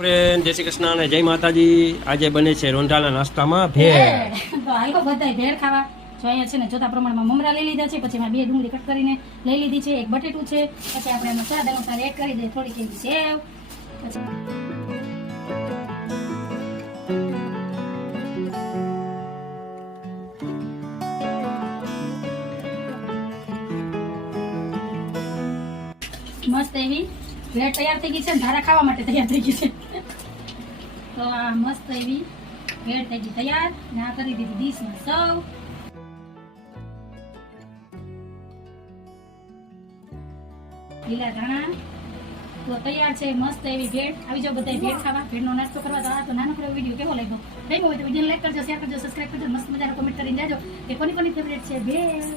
Friend જય શ્રી કૃષ્ણ અને જય માતાજી. આજે બને છે રોંઢાના નાસ્તામાં ભેળ. તો હાલો બધાય ભેળ ખાવા. જો અહીંયા છે ને જોતા પ્રમાણમાં મમરા લઈ લીધા છે, પછી એમાં 2 ડુંગળી કટ કરીને લઈ લીધી છે, 1 બટેટું છે, પછી આપણે એમાં સ્વાદ અનુસાર એડ કરી દઈએ થોડીક એવી સેવ, પછી મસ્ત એવી ભેળ તૈયાર થઈ ગઈ છે ને ધારા ખાવા માટે તૈયાર થઈ ગઈ છે. તો આ મસ્ત એવી ભેળ થઈ ગઈ તૈયાર ને આ કરી દીધી ડીશમાં સર્વ. લીલા ધાણા તો તૈયાર છે મસ્ત એવી ભેળ. આવી જાઓ બધા ભેળ ખાવા, ભેળનો નાસ્તો કરવા. તો આ તો નાનકડો વિડીયો કેવો લાગ્યો? ગમ્યો હોય તો વિડીયોને લાઈક કરજો, શેર કરજો, સબસ્ક્રાઈબ કરજો, મસ્ત મજાનો કોમેન્ટ કરીને જાજો કે કોની કોની ફેવરેટ છે ભેળ.